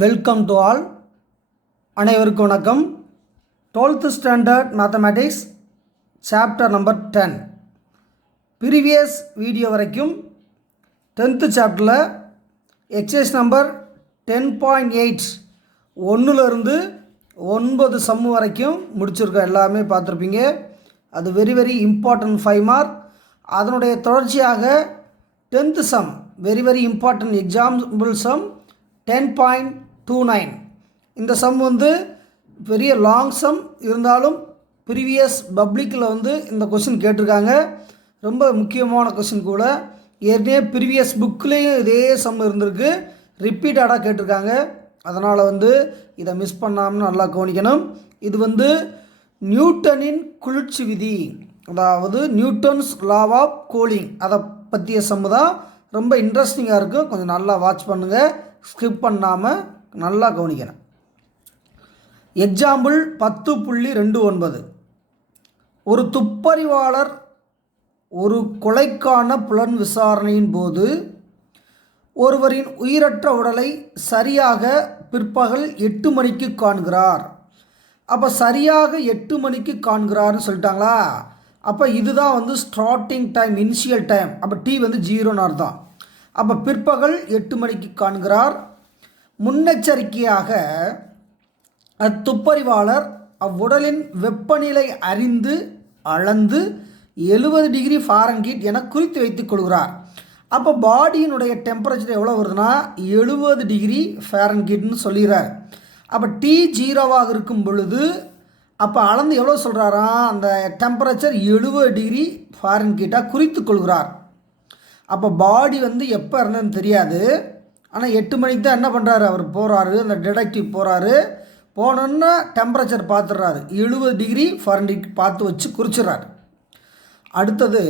Welcome to all. அனைவருக்கும் வணக்கம். 12th standard mathematics chapter number 10. Previous video வரைக்கும் 10th சாப்டரில் எக்ஸசைஸ் நம்பர் 10.8 ஒன்றுலேருந்து 9 சம்மு வரைக்கும் முடிச்சிருக்கோம். எல்லாமே பார்த்துருப்பீங்க. அது வெரி வெரி இம்பார்ட்டன்ட் 5 மார்க். அதனுடைய தொடர்ச்சியாக 10th sum very important example sum 10.29. இந்த சம் பெரிய லாங் சம் இருந்தாலும் ப்ரீவியஸ் பப்ளிக்கில் இந்த கொஷின் கேட்டிருக்காங்க. ரொம்ப முக்கியமான கொஷின் கூட. ஏற்கனவே ப்ரீவியஸ் புக்லேயும் இதே சம் இருந்திருக்கு, ரிப்பீட்டடாக கேட்டிருக்காங்க. அதனால் இதை மிஸ் பண்ணாமல் நல்லா கவனிக்கணும். இது நியூட்டனின் குளிர்ச்சி விதி, அதாவது நியூட்டன்ஸ் லா ஆஃப் கூலிங், அதை பற்றிய சம்மு தான். ரொம்ப இன்ட்ரெஸ்டிங்காக இருக்கும். கொஞ்சம் நல்லா வாட்ச் பண்ணுங்கள், ஸ்கிப் பண்ணாமல் நல்லா கவனிக்கிறேன். எக்ஸாம்பிள் 10.29. ஒரு துப்பறிவாளர் ஒரு கொலைக்கான புலன் விசாரணையின் போது ஒருவரின் உயிரற்ற உடலை சரியாக பிற்பகல் 8 மணிக்கு காண்கிறார். அப்போ சரியாக 8 மணிக்கு காண்கிறார்னு சொல்லிட்டாங்களா? அப்போ இதுதான் ஸ்டார்டிங் டைம், இனிஷியல் டைம். அப்போ டி 0ன்னு அர்த்தம். அப்போ பிற்பகல் 8 மணிக்கு காண்கிறார். முன்னெச்சரிக்கையாக அத்துப்பறிவாளர் அவ்வுடலின் வெப்பநிலை அறிந்து அளந்து 70 டிகிரி ஃபாரன்ஹீட் என குறித்து வைத்துக் கொள்கிறார். அப்போ பாடியினுடைய டெம்பரேச்சர் எவ்வளோ வருதுன்னா 70 டிகிரி ஃபாரன்ஹீட்னு சொல்லிடுறார். அப்போ டி 0வாக இருக்கும் பொழுது அப்போ அளந்து எவ்வளோ சொல்கிறாராம்? அந்த டெம்பரேச்சர் 70 டிகிரி ஃபாரன்ஹீட்டாக குறித்து கொள்கிறார். அப்போ பாடி எப்போ இருந்ததுன்னு தெரியாது. ஆனால் 8 மணிக்கு தான் என்ன பண்ணுறாரு, அவர் போகிறாரு, அந்த டிடெக்டிவ் போகிறாரு. போனோன்னா டெம்பரேச்சர் பார்த்துடுறாரு, 70 டிகிரி ஃபாரன்ஹீட் பார்த்து வச்சு குறிச்சிட்றாரு. அடுத்தது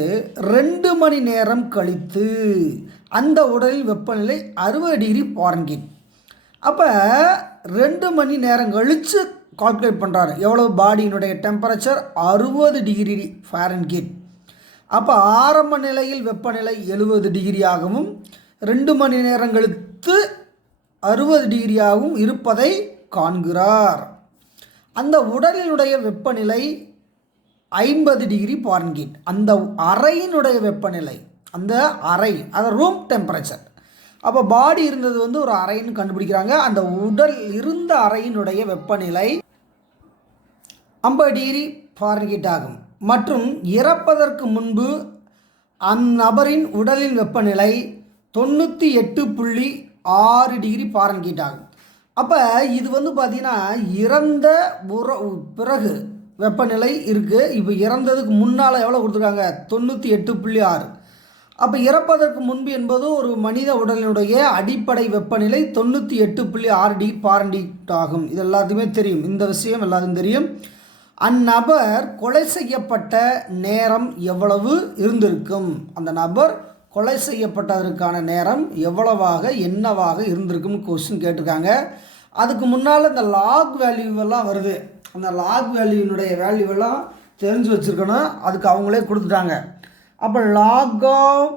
2 மணி நேரம் கழித்து அந்த உடலில் வெப்பநிலை 60 டிகிரி ஃபாரன்ஹீட். அப்போ 2 மணி நேரம் கழித்து கால்குலேட் பண்ணுறாரு, எவ்வளோ பாடியினுடைய டெம்பரேச்சர் 60 டிகிரி ஃபாரன்ஹீட். அப்போ ஆரம்ப நிலையில் வெப்பநிலை 70 டிகிரியாகவும் 2 மணி நேரம் கழித்து 60 டிகிரியாகவும் இருப்பதை காண்கிறார். அந்த உடலினுடைய வெப்பநிலை 50 டிகிரி ஃபாரன்ஹீட். அந்த அறையினுடைய வெப்பநிலை, அந்த அறை, அந்த ரூம் டெம்பரேச்சர். அப்போ பாடி இருந்தது ஒரு அறைன்னு கண்டுபிடிக்கிறாங்க. அந்த உடல் இருந்த அறையினுடைய வெப்பநிலை 50 டிகிரி ஃபாரன்ஹீட் ஆகும். மற்றும் இறப்பதற்கு முன்பு அந்நபரின் உடலின் வெப்பநிலை 98.6 டிகிரி ஃபாரன்ஹீட் ஆகும். அப்போ இது பார்த்திங்கன்னா இறந்த பிறகு வெப்பநிலை இருக்குது. இப்போ இறந்ததுக்கு முன்னால் எவ்வளோ கொடுத்துருக்காங்க? 98.6. அப்போ இறப்பதற்கு முன்பு என்பது ஒரு மனித உடலினுடைய அடிப்படை வெப்பநிலை 98.6 டிகிரி ஃபாரன்ஹீட் ஆகும். இது எல்லாத்துக்குமே தெரியும், இந்த விஷயம் எல்லாத்துக்கும் தெரியும். அந்நபர் கொலை செய்யப்பட்ட நேரம் எவ்வளவு இருந்திருக்கும்? அந்த நபர் கொலை செய்யப்பட்டதற்கான நேரம் எவ்வளவாக என்னவாக இருந்திருக்கும்னு கொஸ்டின் கேட்டிருக்காங்க. அதுக்கு முன்னால் இந்த லாக் வேல்யூவெல்லாம் வருது. அந்த லாக் வேல்யூனுடைய வேல்யூவெல்லாம் தெரிஞ்சு வச்சுருக்கணும். அதுக்கு அவங்களே கொடுத்துட்டாங்க. அப்போ லாக் ஆஃப்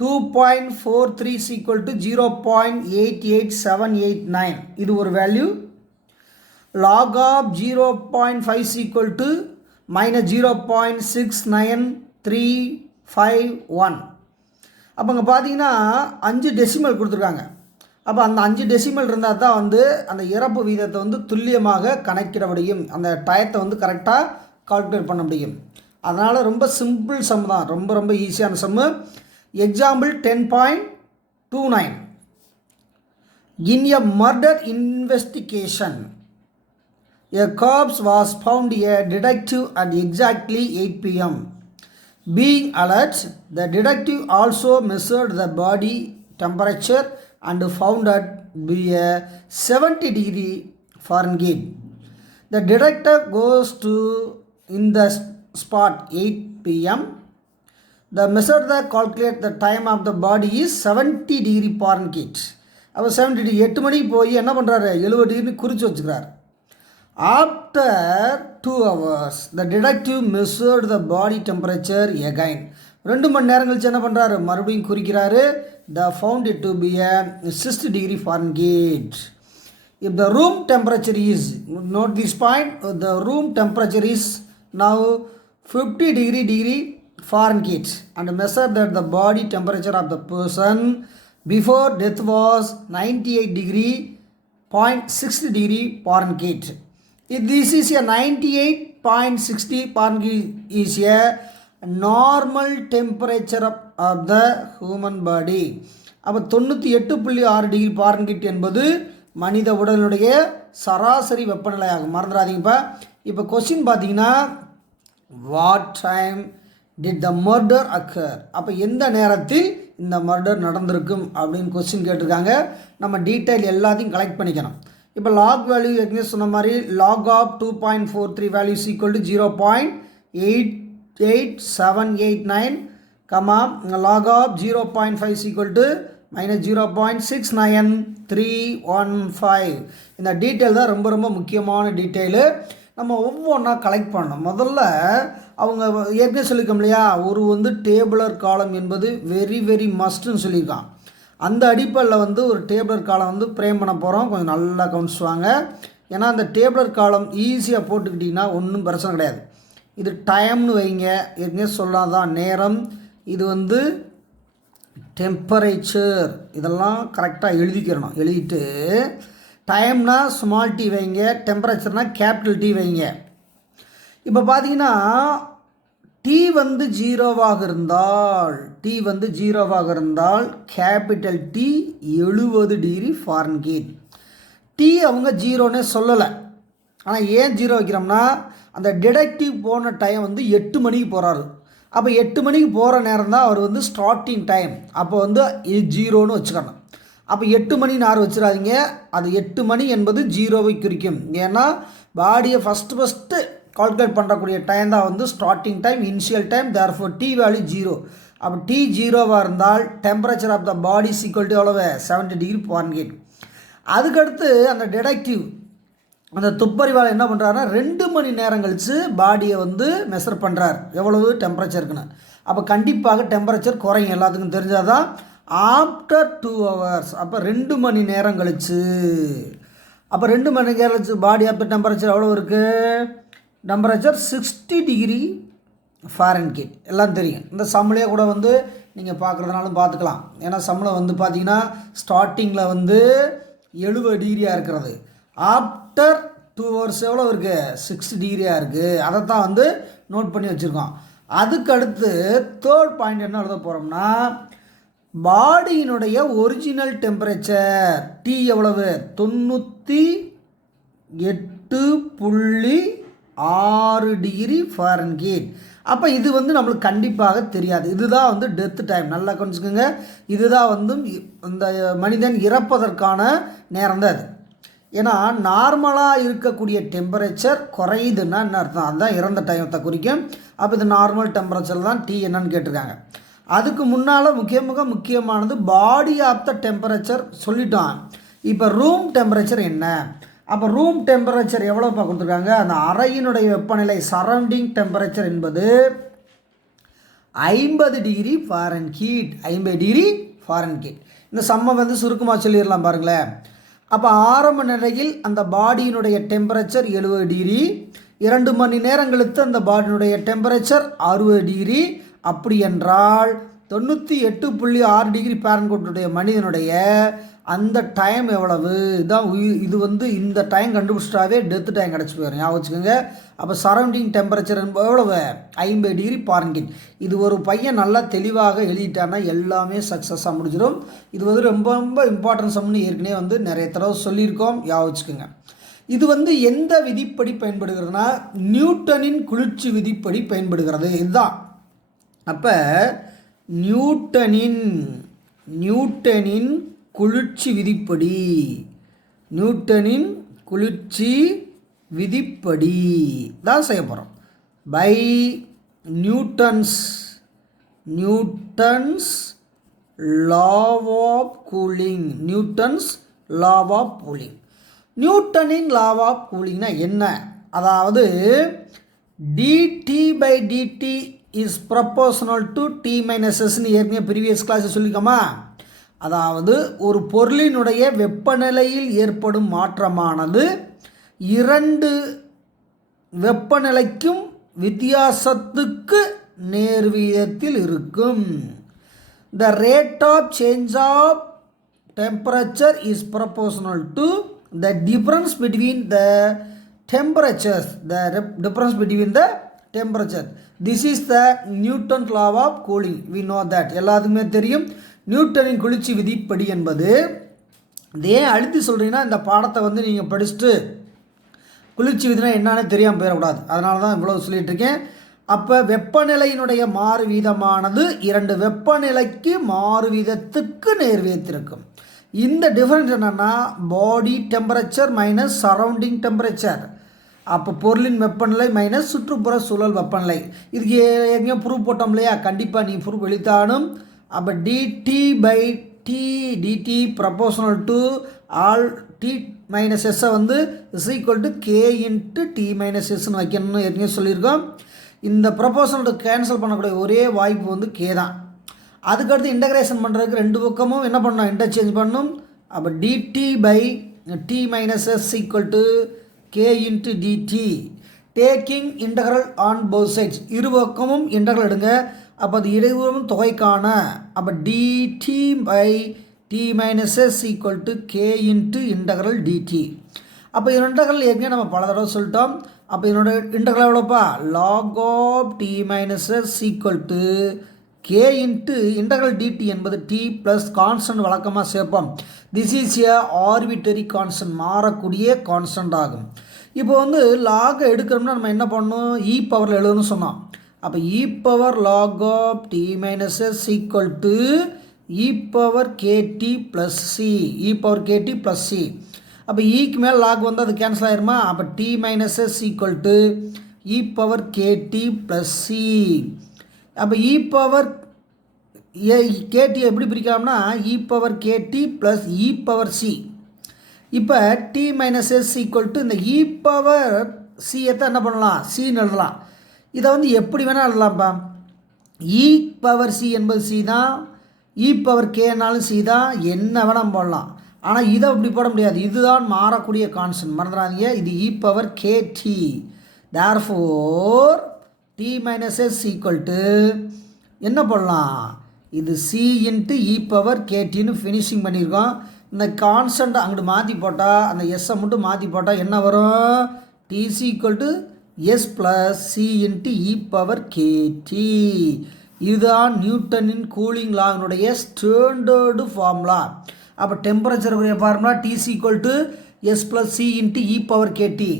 2.43 = 0.88789 இது ஒரு வேல்யூ. log of 0.5 = -0.69351. அப்போ இங்கே பார்த்தீங்கன்னா 5 டெசிமல் கொடுத்துருக்காங்க. அப்போ அந்த 5 டெசிமல் இருந்தால் தான் அந்த இறப்பு வீதத்தை துல்லியமாக கணக்கிட முடியும், அந்த டயத்தை கரெக்டாக கால்குலேட் பண்ண முடியும். அதனால் ரொம்ப சிம்பிள் சம் தான், ரொம்ப ஈஸியான சம்மு. Example 10.29. In a murder investigation, a corpse was found a detective at exactly 8 p.m. Being alert, the detective also measured the body temperature and found it be a 70 degree Fahrenheit. The detective goes to in the spot 8 p.m. The measured the calculate the time of the body is 70 degree Fahrenheit. அப்போ 70 degree 8 மணிக்கு போய் என்ன பண்ணுறாரு, 70 degree குறித்து வச்சுக்கிறார். After 2 hours, the detective measured the body temperature again. 2 மணி நேரம் கழிச்சு என்ன பண்ணுறாரு, மறுபடியும் குறிக்கிறாரு. The found it to be a 60 degree Fahrenheit. If the room temperature is, note this point, the room temperature is now 50 degree Fahrenheit and measure that the body temperature of the person before death was 98 degree 0.60 degree Fahrenheit. If this is a 98.60 Fahrenheit is a normal temperature of the human body. அப்போ 98.6 degree Fahrenheit என்பது மனித உடலுடைய சராசரி வெப்பநிலை ஆகும். மறந்துடாதீங்கப்பா. இப்போ question பார்த்தீங்கன்னா, what time did the murder occur, அப்போ எந்த நேரத்தில் இந்த மர்டர் நடந்திருக்கும் அப்படின்னு கொஸ்டின் கேட்டிருக்காங்க. நம்ம டீட்டெயில் எல்லாத்தையும் கலெக்ட் பண்ணிக்கணும். இப்போ லாக் வேல்யூ ஏற்கனவே சொன்ன மாதிரி log of 2.43 value equal to 0.88789 comma log of 0.5 equal to -0.69315. இந்த டீட்டெயில் தான் ரொம்ப ரொம்ப முக்கியமான டீட்டெயிலு. நம்ம ஒவ்வொன்றா கலெக்ட் பண்ணணும். முதல்ல அவங்க ஏற்கனவே சொல்லியிருக்கோம் இல்லையா, ஒரு டேபுலர் காலம் என்பது வெரி வெரி மஸ்ட்டுன்னு சொல்லியிருக்கான். அந்த அடிப்படையில் ஒரு டேபுலர் காலம் ஃப்ரேம் பண்ண போகிறோம். கொஞ்சம் நல்லா கவனிச்சுவாங்க. ஏன்னா அந்த டேபுலர் காலம் ஈஸியாக போட்டுக்கிட்டிங்கன்னா ஒன்றும் பிரச்சனை கிடையாது. இது டைம்னு வைங்க, ஏற்கனவே சொல்லாதான் நேரம். இது டெம்பரேச்சர், இதெல்லாம் கரெக்டாக எழுதிக்கிறணும். எழுதிட்டு டைம்னா ஸ்மால் டி வைங்க, டெம்பரேச்சர்னா கேபிட்டல் டி வைங்க. இப்போ பார்த்தீங்கன்னா டி 0வாக இருந்தால் capital T 70 degree Fahrenheit. T அவங்க 0ன்னே சொல்லலை. ஆனால் ஏன் 0 வைக்கிறோம்னா, அந்த டிடெக்டிவ் போன டைம் 8 மணிக்கு போகிறாரு. அப்போ 8 மணிக்கு போகிற நேரம் தான் அவர் ஸ்டார்டிங் டைம். அப்போ இது 0ன்னு வச்சுக்கணும். அப்போ 8 மணின்னு யாரும் வச்சிடாதீங்க. அது 8 மணி என்பது 0வை குறிக்கும். ஏன்னா பாடியை ஃபஸ்ட்டு கால்குலேட் பண்ணக்கூடிய டைம் தான் starting time, initial time. Therefore T value 0. அப்போ டி 0வாக இருந்தால் temperature of the body equal to எவ்வளவு, 70 டிகிரி ஃபாரன்ஹீட். அதுக்கடுத்து அந்த டிடெக்டிவ் அந்த துப்பறிவாளர் என்ன பண்ணுறாருன்னா 2 மணி நேரம் கழித்து பாடியை மெஷர் பண்ணுறார் எவ்வளவு டெம்பரேச்சர் இருக்குன்னு. அப்போ கண்டிப்பாக டெம்பரேச்சர் குறையும், எல்லாத்துக்கும் தெரிஞ்சால் தான். ஆஃப்டர் 2 hours, அப்போ 2 மணி நேரம் கழிச்சு, அப்போ 2 மணி நேரம் கழிச்சு பாடி ஆஃப்டர் டெம்பரேச்சர் எவ்வளோ இருக்குது, டெம்பரேச்சர் 60 டிகிரி ஃபாரன்ஹீட். எல்லாம் தெரியும். இந்த சம்மிலே கூட நீங்கள் பார்க்குறதுனாலும் பார்த்துக்கலாம். ஏன்னா சம்மில் பார்த்தீங்கன்னா ஸ்டார்டிங்கில் 70 டிகிரியாக இருக்கிறது, ஆஃப்டர் 2 hours எவ்வளோ இருக்குது, 60 டிகிரியாக இருக்குது. அதை தான் நோட் பண்ணி வச்சுருக்கோம். அதுக்கடுத்து தேர்ட் பாயிண்ட் என்ன எழுத போகிறோம்னா, பாடியினுடைய ஒரிஜினல் டெம்பரேச்சர் டி எவ்வளவு, 98.6 டிகிரி ஃபாரன்ஹீட். அப்போ இது நம்மளுக்கு கண்டிப்பாக தெரியாது. இதுதான் டெத்து டைம். நல்லா கொஞ்சிக்கோங்க. இதுதான் இந்த மனிதன் இறப்பதற்கான நேரம் தான் அது. ஏன்னா நார்மலாக இருக்கக்கூடிய டெம்பரேச்சர் குறையுதுன்னா என்ன அர்த்தம், அதுதான் இறந்த டைமத்தை குறிக்கும். அப்போ இது நார்மல் டெம்பரேச்சர் தான் டி என்னன்னு கேட்டிருக்காங்க. அதுக்கு முன்னால் முக்கியமானது பாடி ஆஃப் த டெம்பரேச்சர் சொல்லிட்டோம். இப்போ ரூம் டெம்பரேச்சர் என்ன, அப்போ ரூம் டெம்பரேச்சர் எவ்வளோப்பா கொடுத்துருக்காங்க, அந்த அறையினுடைய வெப்பநிலை சரௌண்டிங் டெம்பரேச்சர் என்பது 50 டிகிரி ஃபாரன்ஹீட். 50 degree Fahrenheit. இந்த சம்மை சுருக்கமாக சொல்லிடலாம் பாருங்களேன். அப்போ ஆரம்ப நிலையில் அந்த பாடியினுடைய டெம்பரேச்சர் 70 டிகிரி, 2 மணி நேரம் கழித்து அந்த பாடியினுடைய டெம்பரேச்சர் 60 டிகிரி. அப்படி என்றால் 98.6 டிகிரி ஃபாரன்ஹீட்டுடைய மனிதனுடைய அந்த டைம் எவ்வளவு, இதுதான் இது இந்த டைம் கண்டுபிடிச்சிட்டாவே டெத்து டைம் கிடச்சி போயிடும். ஞாபகம் வச்சுக்கோங்க. அப்போ சரௌண்டிங் டெம்பரேச்சர் எவ்வளவு, 50 டிகிரி ஃபாரன்ஹீட். இது ஒரு பையன் நல்லா தெளிவாக எழுதிட்டான்னா எல்லாமே சக்ஸஸாக முடிஞ்சிடும். இது ரொம்ப ரொம்ப இம்பார்ட்டன்ட் சம்னு ஏற்கனவே நிறைய தடவை சொல்லியிருக்கோம். ஞாபகம் வச்சுக்கோங்க. இது எந்த விதிப்படி பயன்படுகிறதுனா, நியூட்டனின் குளிர்ச்சி விதிப்படி பயன்படுகிறது. இதுதான். அப்போ நியூட்டனின் குளிர்ச்சி விதிப்படி, நியூட்டனின் குளிர்ச்சி விதிப்படி தான் செய்ய போகிறோம். By Newton's law of cooling. நியூட்டனின் லா ஆஃப் கூலிங்னா என்ன, அதாவது dt/dt is proportional to T minus எஸ்ன்னு ஏற்கனவே ப்ரீவியஸ் கிளாஸ் சொல்லிக்கோமா. அதாவது ஒரு பொருளினுடைய வெப்பநிலையில் ஏற்படும் மாற்றமானது இரண்டு வெப்பநிலைக்கும் வித்தியாசத்துக்கு நேர்வீதத்தில் இருக்கும். The rate of change of temperature is proportional to the difference between the temperatures. Difference between the temperature. This is the Newton's law of cooling. We know that. எல்லாத்துக்குமே தெரியும் நியூட்டனின் குளிர்ச்சி விதிப்படி என்பது. இதே அழுத்தி சொல்கிறீங்கன்னா இந்த பாடத்தை வந்து நீங்கள் படிச்சுட்டு குளிர்ச்சி விதினா என்னன்னு தெரியாமல் போயிடக்கூடாது. அதனால தான் இவ்வளோ சொல்லிகிட்டு இருக்கேன். அப்போ வெப்பநிலையினுடைய மாறு வீதமானது இரண்டு வெப்பநிலைக்கு மாறு வீதத்துக்கு நேர்வியத்திருக்கும். இந்த டிஃபரன்ஸ் என்னென்னா body temperature minus surrounding temperature. அப்போ பொருளின் வெப்பநிலை மைனஸ் சுற்றுப்புற சூழல் வெப்பநிலை. இதுக்கு எங்கேயும் ப்ரூஃப் போட்டோம் இல்லையா? கண்டிப்பாக நீ ப்ரூஃப் வெளித்தானும். அப்போ DD by T DT proportional to all T minus எஸ்ஸை வந்து is equal to K into T minus எஸ்ன்னு வைக்கணும்னு ஏற்கனவே சொல்லியிருக்கோம். இந்த ப்ரொபோஷனல் கேன்சல் பண்ணக்கூடிய ஒரே வாய்ப்பு வந்து கே தான். அதுக்கடுத்து இன்டகிரேஷன் பண்ணுறதுக்கு ரெண்டு பக்கமும் என்ன பண்ணணும்? இன்டர்சேஞ்ச் பண்ணணும். அப்போ DD by T minus S equal to K into dT. Taking integral on both sides. இரு பக்கமும் இன்டகரல் எடுங்க. அப்போ அது இடைவெளியும் தொகைக்கான அப்போ DD by T minus S equal to K into integral dT. அப்போ இதோட இன்டகரல் ஏற்கனவே நம்ம பல தடவை சொல்லிட்டோம். அப்போ இதனோட இன்டகரல் எவ்வளோப்பா? Log of T minus S equal to K into integral DT என்பது டி ப்ளஸ் கான்ஸ்டன்ட் வழக்கமாக சேர்ப்போம். This is a arbitrary constant, மாறக்கூடிய கான்ஸ்டன்ட் ஆகும். இப்போ வந்து லாகை எடுக்கணும்னா நம்ம என்ன பண்ணணும்? இ பவரில் எழுதணும்னு சொன்னோம். அப்போ e power log of T minus S equal to e power KT plus C. E power KT plus C. அப்போ ஈக்கு மேலே லாக் வந்து அது கேன்சல் ஆயிருமா? அப்போ T minus S equal to e power KT plus C. அப்போ e power KT எப்படி பிரிக்கலாம்னா e power KT plus e power C. இப்போ T minus S equal to இந்த இ பவர் சியை தான் என்ன பண்ணலாம்? சின்னு எழுதலாம். இதை வந்து எப்படி வேணால் எழுதலாம்ப்பா. இ பவர் சி என்பது சி தான், இ பவர் கேனாலும் சி தான், என்ன வேணால் போடலாம். ஆனால் இதை அப்படி போட முடியாது. இதுதான் மாறக்கூடிய கான்ஸ்டன்ட், மறந்துடாதீங்க. இது e power KT. Therefore T minus S equal to என்ன போடலாம்? இது சி இன்ட்டு இ பவர் கேடின்னு ஃபினிஷிங் பண்ணியிருக்கோம். இந்த கான்ஸ்டன்ட் அங்கிட்டு மாற்றி போட்டால் அந்த எஸ்ஸை மட்டும் மாற்றி போட்டால் என்ன வரும்? T is equal to S plus C into e power KT. இதுதான் நியூட்டனின் கூலிங் லாவினுடைய ஸ்டாண்டர்டு ஃபார்முலா. அப்போ டெம்பரேச்சருடைய formula T is equal to S plus C into e power KT.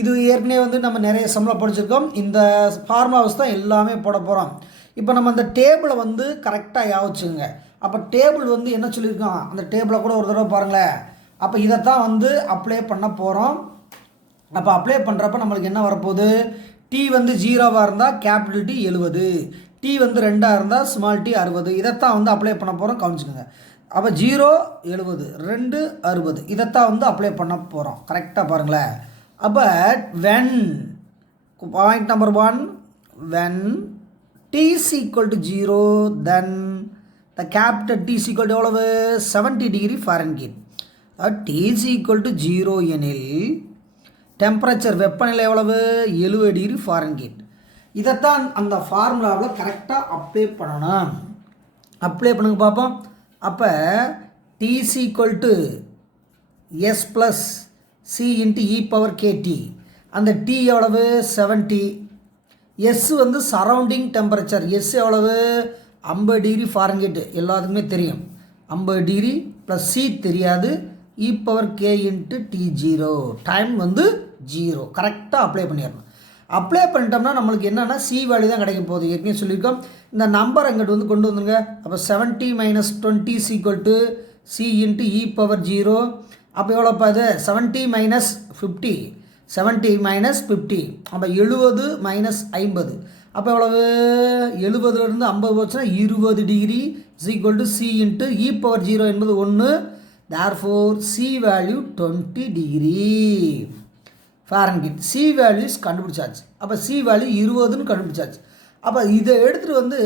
இது ஏற்கனவே வந்து நம்ம நிறைய சம்பளம் படிச்சிருக்கோம். இந்த ஃபார்முலாஸ் தான் எல்லாமே போட போகிறோம். இப்போ நம்ம அந்த டேபிளை வந்து கரெக்டாக யாவச்சுங்க. அப்போ டேபிள் வந்து என்ன சொல்லியிருக்கோம்? அந்த டேபிளை கூட ஒரு தடவை பாருங்களேன். அப்போ இதைத்தான் வந்து அப்ளை பண்ண போகிறோம். அப்போ அப்ளை பண்ணுறப்ப நம்மளுக்கு என்ன வரப்போகுது? டி வந்து 0வாக இருந்தால் கேபிட்டல் டி 70, டி வந்து 2ஆக இருந்தால் ஸ்மால் டி 60. இதைத்தான் வந்து அப்ளை பண்ண போகிறோம், கவனிச்சுக்கோங்க. அப்போ 0 70, 2 60, இதைத்தான் வந்து அப்ளை பண்ண போகிறோம். கரெக்டாக பாருங்களேன். அப்போ when point number 1, when T is equal to 0 then the capital T is equal to எவ்வளவு? 70 degree Fahrenheit. T is equal to 0 எனில் டெம்பரேச்சர் வெப்பநிலை எவ்வளவு? 70 டிகிரி ஃபாரன்ஹீட். இதைத்தான் அந்த ஃபார்முலாவில் கரெக்டாக அப்ளை பண்ணணும். அப்ளை பண்ணுங்க பார்ப்போம். அப்போ T is equal to S plus C into e power KT. அந்த டி எவ்வளவு? 70. எஸ் வந்து சரௌண்டிங் டெம்பரேச்சர். எஸ் எவ்வளவு? 50 டிகிரி ஃபாரன்ஹீட். எல்லாத்துக்குமே தெரியும். 50 டிகிரி ப்ளஸ் சி தெரியாது. E power K into T 0. Time வந்து 0. கரெக்டாக அப்ளை பண்ணிடணும். அப்ளை பண்ணிட்டோம்னா நம்மளுக்கு என்னென்னா சி வேல்யூ தான் கிடைக்க போகுது. ஏற்கனவே சொல்லியிருக்கோம். இந்த நம்பர் அங்கிட்டு வந்து கொண்டு வந்துங்க. அப்போ 70 minus 20 equal to C into e power 0. அப்போ எவ்வளோப்பா இது? 70 மைனஸ் 50. 70 மைனஸ் 50. அப்போ 70 மைனஸ் 50. அப்போ எவ்வளவு? 70லேருந்து 50 போச்சுன்னா 20 degree equal to C into e power 0 என்பது 1. Therefore C value 20 degree Fahrenheit. C values கண்டுபிடிச்சாச்சு. அப்போ சி வேல்யூ 20ன்னு கண்டுபிடிச்சாச்சு. அப்போ இதை எடுத்துகிட்டு வந்து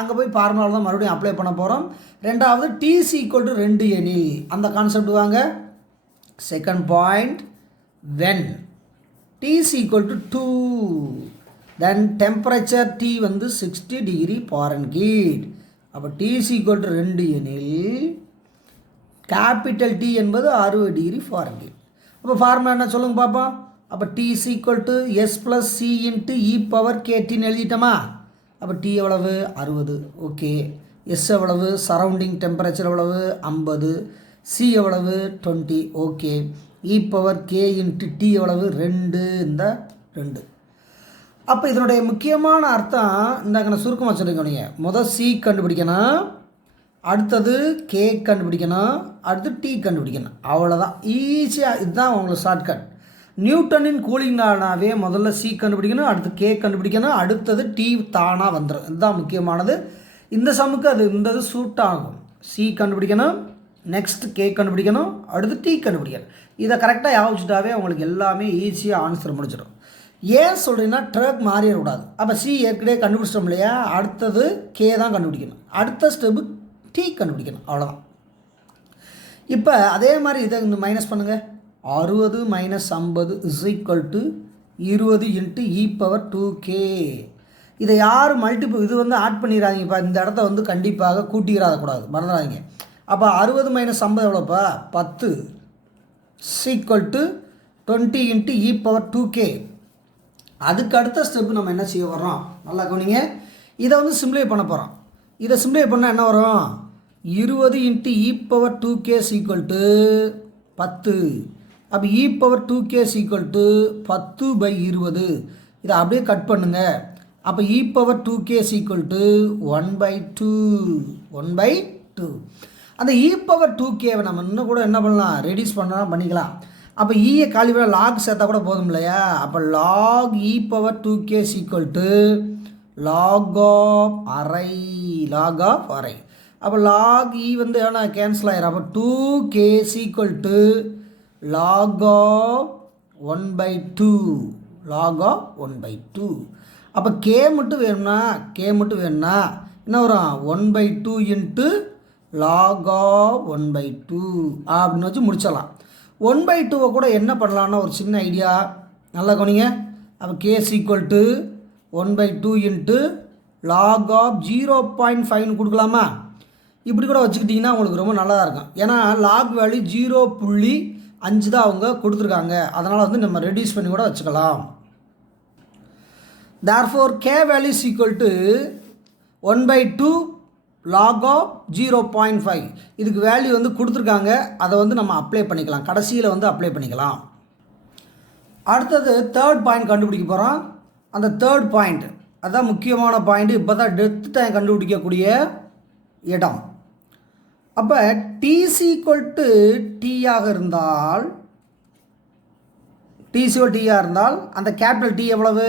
அங்கே போய் ஃபார்முலா தான் மறுபடியும் அப்ளை பண்ண போகிறோம். ரெண்டாவது டிசி ஈக்குவல் டு 2 எனில் அந்த கான்செப்ட் வாங்க. Second point, when TC equal to 2 then temperature T வந்து 60 டிகிரி ஃபாரன்ஹீட். அப்போ டிசி ஈக்குவல் டு 2 எனில் கேபிட்டல் T என்பது 60 டிகிரி ஃபாரன்ஹீட். அப்போ ஃபார்முலா என்ன சொல்லுங்க பார்ப்போம். அப்போ T is equal to S plus C into E power KTன்னு எழுதிட்டோமா. அப்போ T எவ்வளவு 60, ஓகே. S எவ்வளவு, சரௌண்டிங் டெம்பரேச்சர் எவ்வளவு 50, C எவ்வளவு 20, okay. E power K into T எவ்வளவு 2, இந்த 2. அப்போ இதனுடைய முக்கியமான அர்த்தம் இந்த சுருக்கமாக சொல்லிக்கோங்க. முதல் C கண்டுபிடிக்கணும், அடுத்தது K கண்டுபிடிக்கணும், அடுத்து T கண்டுபிடிக்கணும். அவ்வளோதான், ஈஸியாக. இதுதான் உங்களுக்கு ஷார்ட்கட். நியூட்டனின் கூலிங்னாவே முதல்ல C கண்டுபிடிக்கணும், அடுத்து K கண்டுபிடிக்கணும், அடுத்தது T தானாக வந்துடும். இதுதான் முக்கியமானது. இந்த சம்முக்கு அது இந்த இது சூட் ஆகும். C கண்டுபிடிக்கணும், நெக்ஸ்ட் K கண்டுபிடிக்கணும், அடுத்து T கண்டுபிடிக்கணும். இதை கரெக்டாக யோசிச்சுட்டாவே உங்களுக்கு எல்லாமே ஈஸியாக ஆன்சர் முடிச்சிடும். ஏன் சொல்கிறீங்கன்னா ட்ரக் மாறிடக்கூடாது. அப்போ C ஏற்கனவே கண்டுபிடிச்சிட்டோம் இல்லையா, அடுத்தது K தான் கண்டுபிடிக்கணும், அடுத்த ஸ்டெப்பு T கண்டுபிடிக்கணும். அவ்வளோதான். இப்போ அதே மாதிரி இதை இந்த மைனஸ் பண்ணுங்கள். 60 minus 50 is equal to 20 into E power 2K. இதை யார் மல்டிபிள் இது வந்து ஆட் பண்ணிடாதீங்கப்பா. இந்த இடத்த வந்து கண்டிப்பாக கூட்டிடாதக்கூடாது, மறந்துடாதீங்க. அப்போ 60 minus 50 எவ்வளோப்பா 10 is equal to 20 into E power 2K. அதுக்கு அடுத்த ஸ்டெப்பு நம்ம என்ன செய்ய வர்றோம், நல்லா கவனிங்க. இதை வந்து சிம்ப்ளிஃபை பண்ண போகிறோம். இதை சிம்ப்ளிஃபை பண்ணால் என்ன வரும், 20 into E power 2K is equal to 10. அப்போ E power 2K is equal to 10/20. இதை அப்படியே கட் பண்ணுங்க. அப்போ E power 2K is equal to 1/2. 1/2. அந்த E power 2Kவை நம்ம இன்னும் கூட என்ன பண்ணலாம், ரெடியூஸ் பண்ணலாம், பண்ணிக்கலாம். அப்போ ஈயை காலி பண்ண லாக் சேர்த்தா கூட போதும் இல்லையா. அப்போ log E power 2K is equal to log of அரை. லாக் ஆஃப் அரை. அப்போ லாக் E வந்து எவ்வளோ கேன்சல் ஆயிரும். அப்போ 2K is equal to log of 1/2. log of 1/2. அப்போ K மட்டும் வேணும்னா என்ன வரும், 1/2 into log of 1/2 அப்படின்னு வச்சு முடிச்சிடலாம். 1/2 கூட என்ன பண்ணலான்னா ஒரு சின்ன ஐடியா, நல்லா கவனிங்க. அப்போ K is equal to 1/2 into log of 0.5 கொடுக்கலாமா. இப்படி கூட வச்சுக்கிட்டிங்கன்னா உங்களுக்கு ரொம்ப நல்லா இருக்கும். ஏன்னா லாக் வேல்யூ 0.5 தான் அவங்க கொடுத்துருக்காங்க. அதனால் வந்து நம்ம ரெடியூஸ் பண்ணி கூட வச்சுக்கலாம். therefore K value is equal to 1/2 log of 0.5. இதுக்கு வேல்யூ வந்து கொடுத்துருக்காங்க, அதை வந்து நம்ம அப்ளை பண்ணிக்கலாம், கடைசியில் வந்து அப்ளை பண்ணிக்கலாம். அடுத்தது தேர்ட் பாயிண்ட் கண்டுபிடிக்க போகிறோம். அந்த தேர்ட் பாயிண்ட் அதுதான் முக்கியமான பாயிண்ட். இப்போ தான் டெத் டைம் கண்டுபிடிக்கக்கூடிய இடம். அப்போ TC equal to T-ஆக இருந்தால் அந்த கேபிட்டல் T எவ்வளவு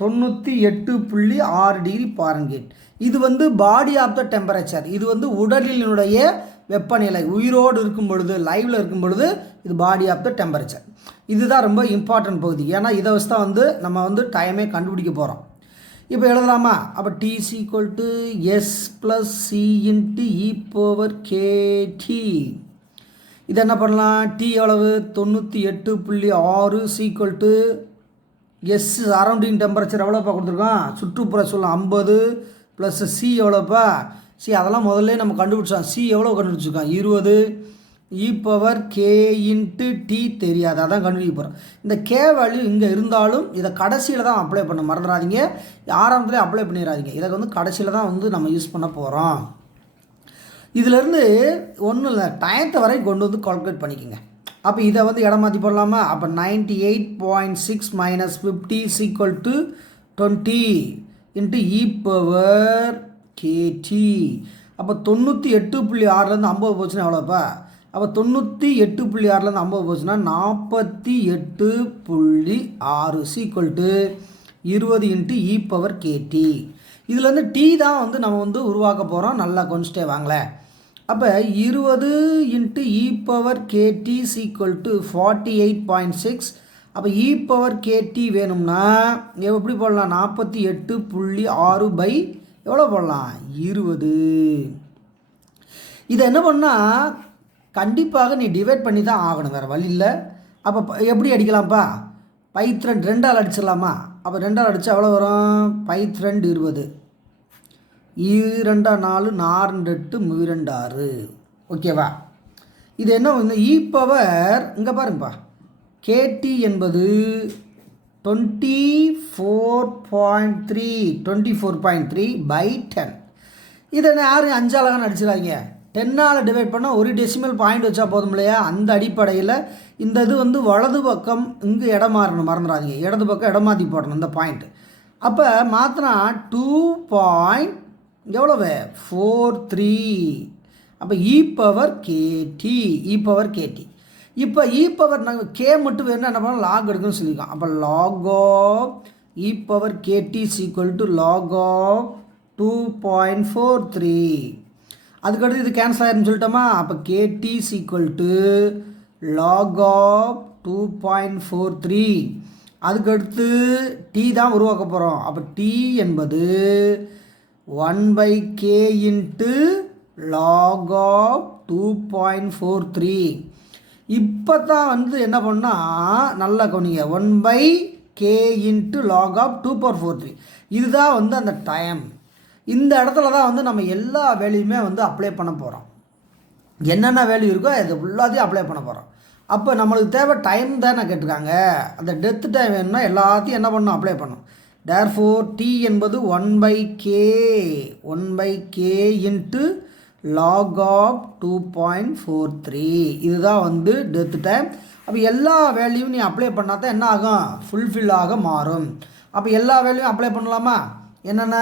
98.6 டிகிரி ஃபாரன்ஹீட். இது வந்து பாடி ஆஃப் த டெம்பரேச்சர். இது வந்து உடலினுடைய வெப்பநிலை. உயிரோடு இருக்கும் பொழுது, லைவில் இருக்கும் பொழுது இது பாடி ஆஃப் த டெம்பரேச்சர். இதுதான் ரொம்ப இம்பார்ட்டன்ட் பகுதி. ஏன்னா இதை வச்சு தான் வந்து நம்ம வந்து டைமே கண்டுபிடிக்க போகிறோம். இப்போ எழுதலாமா. அப்போ T is equal to S plus C into E power KT. இது என்ன பண்ணலாம், T எவ்வளவு 98.6 is equal to S surrounding temperature எவ்வளோப்பா கொடுத்துருக்கோம், சுற்றுப்புற சூழல் 50 ப்ளஸ் C எவ்வளோப்பா, C அதெல்லாம் முதல்ல நம்ம கண்டுபிடிச்சோம். C எவ்வளோ கண்டுபிடிச்சிருக்கோம் 20. E power K into T தெரியாது, அதான் கண்டுபிடிக்க போகிறோம். இந்த K வேல்யூ இங்கே இருந்தாலும் இதை கடைசியில் தான் அப்ளை பண்ண மறந்துடாதீங்க. ஆரம்பத்தில் அப்ளை பண்ணிடாதீங்க. இதை வந்து கடைசியில் தான் வந்து நம்ம யூஸ் பண்ண போகிறோம். இதிலேருந்து ஒன்றும் இல்லை, டயத்தை வரை கொண்டு வந்து கால்குலேட் பண்ணிக்கோங்க. அப்போ இதை வந்து இடம் மாற்றி போடலாமா. அப்போ 98.6 minus 50 is equal to 20 into E power KT. அப்போ 98.6லேருந்து 50 போச்சுன்னா எவ்வளோப்பா. அப்போ 98.6லேருந்து 50 போச்சுன்னா 48.6 is equal to 20 into E power KT. இதுலேருந்து T தான் வந்து நம்ம வந்து உருவாக்க போகிறோம். நல்லா கொஞ்சிட்டே வாங்களே. அப்போ 20 into E power KT is equal to 48.6. அப்போ இ பவர் கேடி வேணும்னா எப்படி போடலாம்? 48.6 எவ்வளோ போடலாம்? 20. இதை என்ன பண்ணால் கண்டிப்பாக நீ டிவைட் பண்ணி தான் ஆகணும், வேறு வழி இல்லை. அப்போ எப்படி அடிக்கலாம்ப்பா? பைத்ரெண்ட் 2ஆல் அடிச்சிடலாமா? அப்போ 2ஆல் அடித்தா எவ்வளோ வரும்? பைத்ரெண்ட் 20, 2 4 4 8 2 6. ஓகேவா? இது என்ன இந்த இ பவர் இங்கே பாருங்கப்பா, கேடி என்பது 24.3 இதை யாரும் 5ஆல் அடிச்சிடாதீங்க. 10ஆல் டிவைட் பண்ணால் ஒரு டெசிமல் பாயிண்ட் வச்சா போதும் இல்லையா? அந்த அடிப்படையில் இந்த இது வந்து வலது பக்கம் இங்கே இடம் மாறணும், மறந்துடாதீங்க. இடது பக்கம் இடம் மாற்றி போடணும் இந்த பாயிண்ட். அப்போ மாற்றினா 2. எவ்வளவு? 43. அப்போ இ பவர் கேடி. இப்போ இ பவர் நாங்கள் கே மட்டும் வேணும்னா என்ன பண்ணலாம்? லாக் எடுக்கணும்னு சொல்லியிருக்கோம். அப்போ log of e power KT is equal to log of 2.43. அதுக்கடுத்து இது கேன்சல் ஆயிருன்னு சொல்லிட்டோமா? அப்போ KT is equal to log of 2.43. அதுக்கடுத்து டி தான் உருவாக்க போகிறோம். அப்போ டி என்பது 1/k இன்ட்டு லாக் ஆஃப் 2.43. இப்போ தான் வந்து என்ன பண்ணால் நல்லா கவனிங்க, 1/k இன்ட்டு லாக் ஆஃப் 2/43. இதுதான் வந்து அந்த டைம். இந்த இடத்துல தான் வந்து நம்ம எல்லா வேல்யூமே வந்து அப்ளை பண்ண போகிறோம். என்னென்ன வேல்யூ இருக்கோ அது ஃபுல்லாத்தையும் அப்ளை பண்ண போகிறோம். அப்போ நம்மளுக்கு தேவை டைம் தானே கேட்டிருக்காங்க. அந்த டெத் டைம் வேணும்னா எல்லாத்தையும் என்ன பண்ணணும்? அப்ளை பண்ணணும். தேர்ஃபோர் டி என்பது 1/k இன்ட்டு லாக் ஆஃப் 2.43. இதுதான் வந்து டெத் டைம். அப்போ எல்லா வேல்யூவும் நீ அப்ளை பண்ணால் தான் என்ன ஆகும்? ஃபுல்ஃபில் ஆக மாறும். அப்போ எல்லா வேல்யூவும் அப்ளை பண்ணலாமா? என்னென்ன?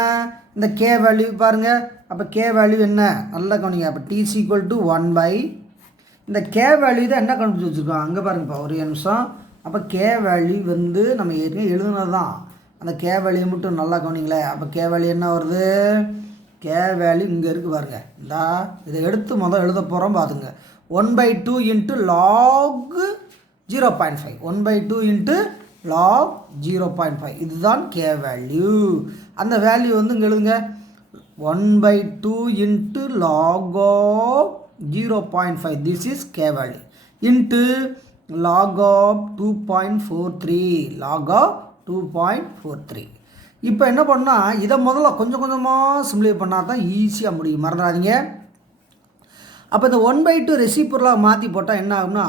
இந்த கே வேல்யூ பாருங்கள். அப்போ கே வேல்யூ என்ன? நல்லா கவனிங்க. அப்போ டி இஸ் ஈக்குவல் டு 1 இந்த கே வேல்யூ தான் என்ன கண்டுபிடிச்சி வச்சுருக்கோம் அங்கே பாருங்கப்பா, ஒரு நிமிஷம். அப்போ கே வேல்யூ வந்து நம்ம ஏற்கனவே எழுதுனது தான். அந்த கே வேல்யூ மட்டும் நல்லா கவனிங்களேன். அப்போ கே வேல்யூ என்ன வருது? கே வேல்யூ இங்கே இருக்குது பாருங்க. இதை எடுத்து முதல் எழுத போகிறோம் பார்த்துங்க. 1/2 இன்ட்டு லாக் 0.5. 1/2 into lock 0.5. இதுதான் கே வேல்யூ. அந்த வேல்யூ வந்து இங்கே எழுதுங்க. 1/2 into log of 0.5. This is K value into log of 2.43. Log of 2.43. இப்போ என்ன பண்ணால் இதை முதல்ல கொஞ்சம் கொஞ்சமாக சிம்ப்ளிஃபை பண்ணால் தான் ஈஸியாக முடியும், மறந்துடாதீங்க. அப்போ இந்த 1/2 ரெசிப்ரோலாக மாற்றி போட்டால் என்ன ஆகும்னா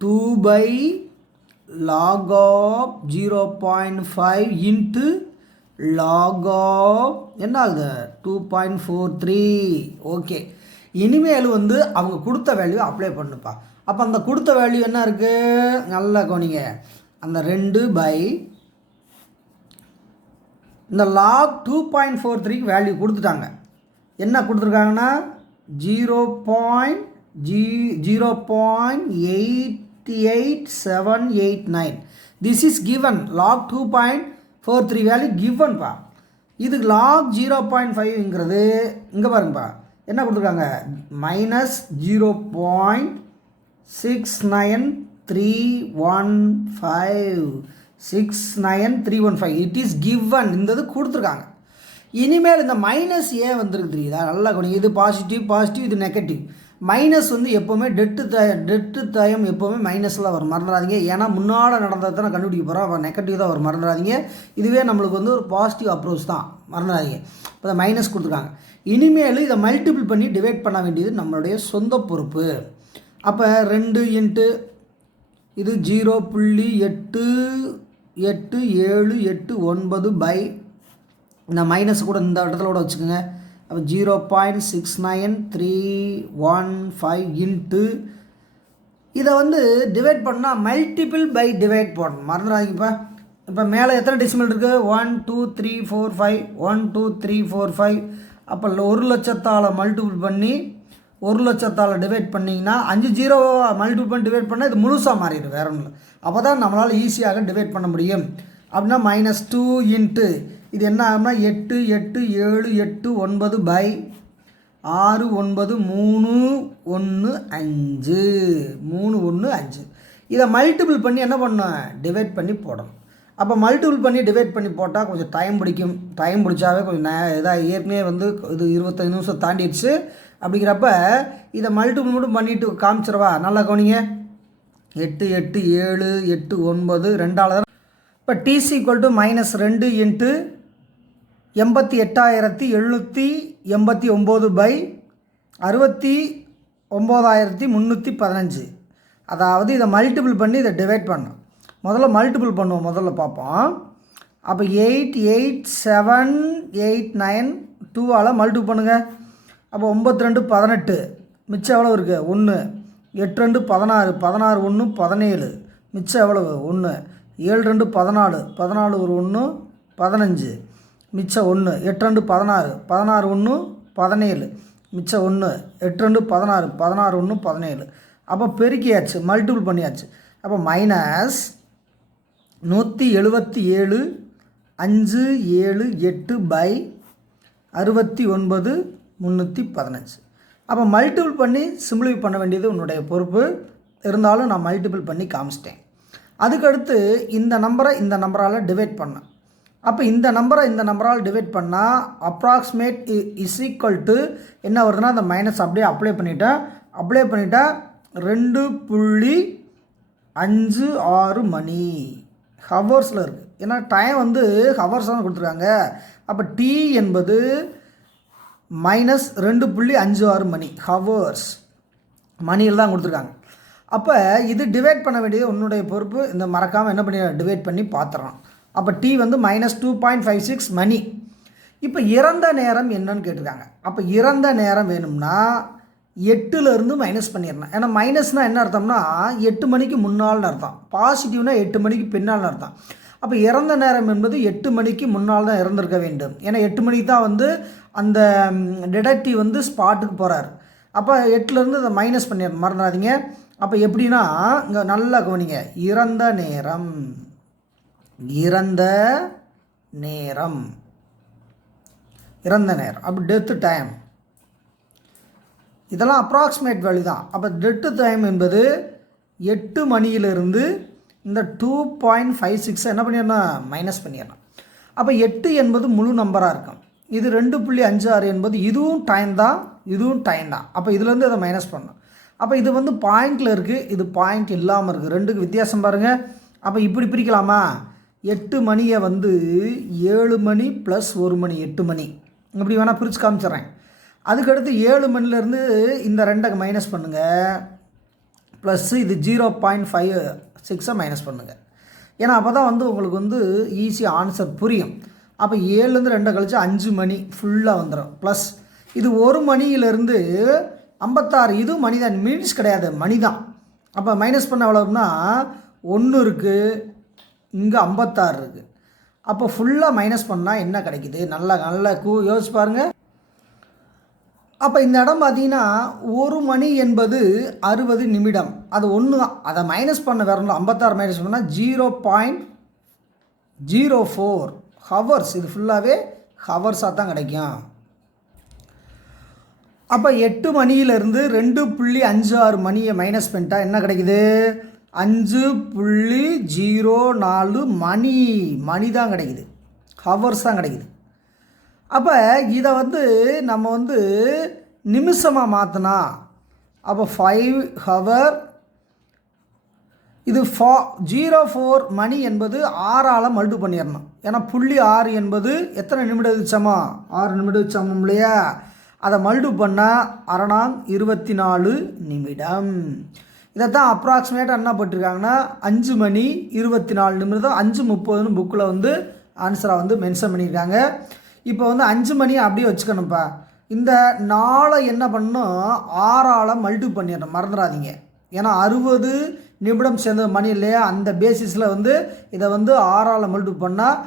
2/log of 0.5 into log of என்ன ஆகுது? 2.43. ஓகே, இனிமேல் வந்து அவங்க கொடுத்த வேல்யூ அப்ளை பண்ணுப்பா. அப்போ அந்த கொடுத்த வேல்யூ என்ன இருக்குது? நல்லா கவனிங்க. அந்த 2 இந்த log 2.43க்கு வேல்யூ கொடுத்துட்டாங்க. என்ன கொடுத்துருக்காங்கன்னா 0.88789. This is given. log 2.43 value கிவன்பா. இதுக்கு log 0.5ங்கிறது இங்கே பாருங்கப்பா என்ன கொடுத்துருக்காங்க? -0.69315. 69315. It is given. இந்த இது கொடுத்துருக்காங்க. இனிமேல் இந்த மைனஸ் ஏன் வந்துருக்கு தெரியுதா? நல்லா கவனிங்க. இது பாசிட்டிவ், இது நெகட்டிவ். மைனஸ் வந்து எப்போவுமே டெட்டு டைம் எப்போவுமே மைனஸில் வரும், மறந்துடாதீங்க. ஏன்னா முன்னால் நடந்ததை தான் நான் கண்டுபிடிக்க போகிறோம். அப்போ நெகட்டிவ் தான் வரும், மறந்துடாதீங்க. இதுவே நம்மளுக்கு வந்து ஒரு பாசிட்டிவ் அப்ரோச் தான், மறந்துடாதீங்க. இப்போ இந்த மைனஸ் கொடுத்துருக்காங்க. இனிமேல் இதை மல்டிபிள் பண்ணி டிவைட் பண்ண வேண்டியது நம்மளுடைய சொந்த பொறுப்பு. அப்போ 2 இன்ட்டு இது 0.8879 இந்த மைனஸ் கூட இந்த இடத்துல கூட வச்சுக்கோங்க. அப்போ 0.69315 இன்ட்டு இதை வந்து டிவைட் பண்ணால் மல்டிபிள் பை டிவைட் போடணும், மறந்துடாதீங்கப்பா. இப்போ மேலே எத்தனை டெசிமல் இருக்குது? 1 2 3 4 5. 1 2 3 4 5. அப்போ 1,00,000 மல்டிபிள் பண்ணி 1,00,000 டிவைட் பண்ணிங்கன்னா 5 0 மல்டிபிள் பண்ணி டிவைட் பண்ணால் இது முழுசாக மாறிடும், வேற ஒன்றும் இல்லை. அப்போ தான் நம்மளால் ஈஸியாக டிவைட் பண்ண முடியும். அப்படின்னா -2 இன்ட்டு இது என்ன ஆகும்னா 8 8 7 8 9 பை 6 9 3 1 5. 3 1 5. இதை மல்டிபிள் பண்ணி என்ன பண்ணணும், டிவைட் பண்ணி போடணும். அப்போ மல்டிபிள் பண்ணி டிவைட் பண்ணி போட்டால் கொஞ்சம் டைம் பிடிக்கும். டைம் பிடிச்சாவே கொஞ்சம் இதாக ஏற்கனவே வந்து இது 25 நிமிஷம் தாண்டிடுச்சு. அப்படிங்கிறப்ப இதை மல்டிபிள் மட்டும் பண்ணிவிட்டு காமிச்சிடவா, நல்லா கவனிங்க. 8 8 7 8 9 2ஆல் தான். இப்போ TC equal to -2 into 88,789 by 69,315. அதாவது இதை மல்டிபிள் பண்ணி இதை டிவைட் பண்ணணும். முதல்ல மல்டிபிள் பண்ணுவோம், முதல்ல பார்ப்போம். அப்போ 8 8 7 8 9 2ஆல் மல்டிபிள் பண்ணுங்கள். அப்போ 9 2 18, மிச்சம் எவ்வளோ இருக்குது 1. 8 2 16, 16 1 17, மிச்சம் எவ்வளவு 1. 7 2 14, 14 ஒரு 1 15, மிச்சம் 1. 8 2 16, 16 1 17, மிச்சம் 1. 8 2 16, 16 1 17. அப்போ பெருக்கியாச்சு, மல்டிபிள் பண்ணியாச்சு. அப்போ மைனஸ் 177 5 7 8 பை 69,315. அப்போ மல்டிபிள் பண்ணி சிம்பிளிஃபை பண்ண வேண்டியது உன்னுடைய பொறுப்பு. இருந்தாலும் நான் மல்டிபிள் பண்ணி காமிச்சிட்டேன். அதுக்கடுத்து இந்த நம்பரை இந்த நம்பரால் டிவைட் பண்ணேன். அப்போ இந்த நம்பரால் டிவைட் பண்ணால் அப்ராக்சிமேட் இஸ் ஈக்குவல் டு என்ன வருதுன்னா, அந்த மைனஸ் அப்படியே அப்ளை பண்ணிட்டா 2.56 மணி ஹவர்ஸில் இருக்குது. ஏன்னா டைம் வந்து ஹவர்ஸ் தான் கொடுத்துருக்காங்க. அப்போ டி என்பது -2.56 மணி ஹவர்ஸ், மணியில் தான் கொடுத்துருக்காங்க. அப்போ இது டிவைட் பண்ண வேண்டியது உன்னுடைய பொறுப்பு. இந்த மறக்காமல் என்ன பண்ணி டிவைட் பண்ணி பார்த்துறோம். அப்போ டி வந்து -2.56 மணி. இப்போ இறந்த நேரம் என்னன்னு கேட்டிருக்காங்க. அப்போ இறந்த நேரம் வேணும்னா 8லேருந்து மைனஸ் பண்ணிடணும். ஏன்னா மைனஸ்னால் என்ன அர்த்தம்னா 8 மணிக்கு முன்னால்னு அர்த்தம், பாசிட்டிவ்னா 8 மணிக்கு பின்னால்னு அர்த்தம். அப்போ இறந்த நேரம் என்பது 8 மணிக்கு முன்னால் தான் இறந்துருக்க வேண்டும். ஏன்னா 8 மணிக்கு தான் வந்து அந்த டிடெக்டிவ் வந்து ஸ்பாட்டுக்கு போகிறார். அப்போ 8லேருந்து அதை மைனஸ் பண்ணிடணும், மறந்துடாதீங்க. அப்போ எப்படின்னா இங்கே நல்லா கவனிங்க. இறந்த நேரம் அப்போ டெத்து டைம், இதெல்லாம் அப்ராக்சிமேட் வேல்யூ தான். அப்போ டெத்து டைம் என்பது 8 மணியிலிருந்து இந்த 2.56 என்ன பண்ணிடணும், மைனஸ் பண்ணிடணும். அப்போ 8 என்பது முழு நம்பராக இருக்கும். இது 2.56 என்பது இதுவும் டைம் தான். அப்போ இதுலேருந்து அதை மைனஸ் பண்ணணும். அப்போ இது வந்து பாயிண்டில் இருக்குது, இது பாயிண்ட் இல்லாமல் இருக்குது. ரெண்டுக்கு வித்தியாசம் பாருங்கள். அப்போ இப்படி பிரிக்கலாமா, 8 மணியை வந்து 7 மணி ப்ளஸ் 1 மணி 8 மணி இப்படி வேணால் பிரித்து காமிச்சிட்றேன். அதுக்கடுத்து 7 மணிலேருந்து இந்த 2 மைனஸ் பண்ணுங்கள், ப்ளஸ்ஸு இது 0.56 மைனஸ் பண்ணுங்கள். ஏன்னா அப்போ தான் வந்து உங்களுக்கு வந்து ஈஸியாக ஆன்சர் புரியும். அப்போ 7லேருந்து 2 கழிச்சு 5 மணி ஃபுல்லாக வந்துடும். ப்ளஸ் இது 1 மணியிலேருந்து 56, இதுவும் மணி தான், மினிட்ஸ் கிடையாது, மணி தான். அப்போ மைனஸ் பண்ண எவ்வளோன்னா 1 இருக்குது, இங்கே 56 இருக்குது. அப்போ ஃபுல்லாக மைனஸ் பண்ணால் என்ன கிடைக்குது, நல்லா யோசிச்சு பாருங்கள். அப்போ இந்த இடம் பார்த்தீங்கன்னா 1 மணி என்பது 60 நிமிடம், அது ஒன்று தான். அதை மைனஸ் பண்ண வேறு 56 மைனஸ் பண்ணால் 0.04 ஹவர்ஸ். இது ஃபுல்லாகவே ஹவர்ஸாக தான் கிடைக்கும். அப்போ 8 மணியிலேருந்து 2.56 மணியை மைனஸ் பண்ணிட்டா என்ன கிடைக்குது, 5.04 மணி தான் கிடைக்குது, ஹவர்ஸ் தான் கிடைக்குது. அப்போ இதை வந்து நம்ம வந்து நிமிஷமாக மாற்றினா அப்போ 5 ஹவர், இது 04 மணி என்பது 6ஆல் மல்டிபிள் பண்ணிடணும். ஏன்னா 0.6 என்பது எத்தனை நிமிடம் சமம், 6 நிமிடம் சமம் இல்லையா. அதை மல்டிபிள் பண்ணால் 6×24 நிமிடம். இதைத்தான் அப்ராக்சிமேட்டாக என்ன போட்டிருக்காங்கன்னா 5 மணி 24 நிமிடம் 5:30 புக்கில் வந்து ஆன்சராக வந்து மென்ஷன் பண்ணியிருக்காங்க. இப்போ வந்து 5 மணி அப்படியே வச்சுக்கணும்ப்பா. இந்த 4 என்ன பண்ணணும், 6ஆல் மல்டிபிள் பண்ணிடணும், மறந்துடாதீங்க. ஏன்னா 60 நிமிடம் சேர்ந்த மணி இல்லையா, அந்த பேசிஸில் வந்து இதை வந்து 6ஆல் மல்டிபிள் பண்ணால்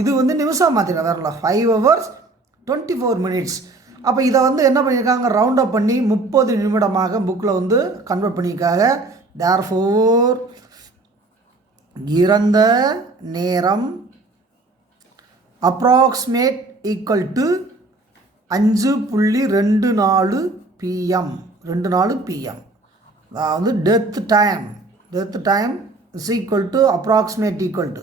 இது வந்து நிமிஷம் மாற்றிடலாம், வேறல 5 hours 24 minutes. அப்போ இதை வந்து என்ன பண்ணியிருக்காங்க, ரவுண்ட் அப் பண்ணி 30 நிமிடமாக புக்கில் வந்து கன்வெர்ட் பண்ணியிருக்காங்க. தேர்ஃபோர் இறந்த நேரம் approximate equal to 5.24 PM, 24 PM. அதாவது death time death time is equal to approximate equal to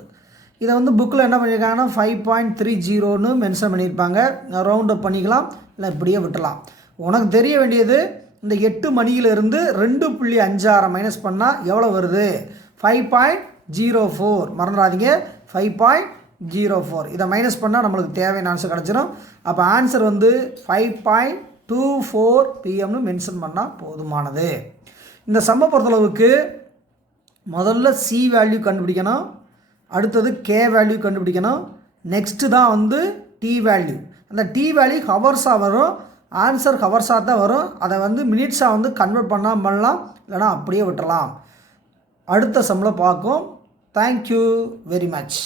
இதை வந்து புக்கில் என்ன பண்ணியிருக்காங்கன்னா 5.30ன்னு மென்ஷன் பண்ணியிருப்பாங்க. ரவுண்ட் அப் பண்ணிக்கலாம், இல்லை இப்படியே விட்டலாம். உனக்கு தெரிய வேண்டியது இந்த 8 மணியிலிருந்து 2.56 மைனஸ் பண்ணால் எவ்வளோ வருது? 5.04. மறந்துடாதீங்க, 5.04. இதை மைனஸ் பண்ணால் நம்மளுக்கு தேவையான ஆன்சர் கிடச்சிடும். அப்போ ஆன்சர் வந்து 5.24 PM மென்ஷன் பண்ணால் போதுமானது. இந்த சம்மை பொறுத்தளவுக்கு முதல்ல சி வேல்யூ கண்டுபிடிக்கணும், அடுத்தது கே வேல்யூ கண்டுபிடிக்கணும், நெக்ஸ்ட்டு தான் வந்து டி வேல்யூ. அந்த டி வேல்யூ ஹவர்ஸாக வரும், ஆன்சர் ஹவர்ஸாக தான் வரும். அதை வந்து மினிட்ஸாக வந்து கன்வெர்ட் பண்ணலாம், இல்லைனா அப்படியே விட்டுறலாம். அடுத்த சம்மில் பார்க்கும். Thank you very much.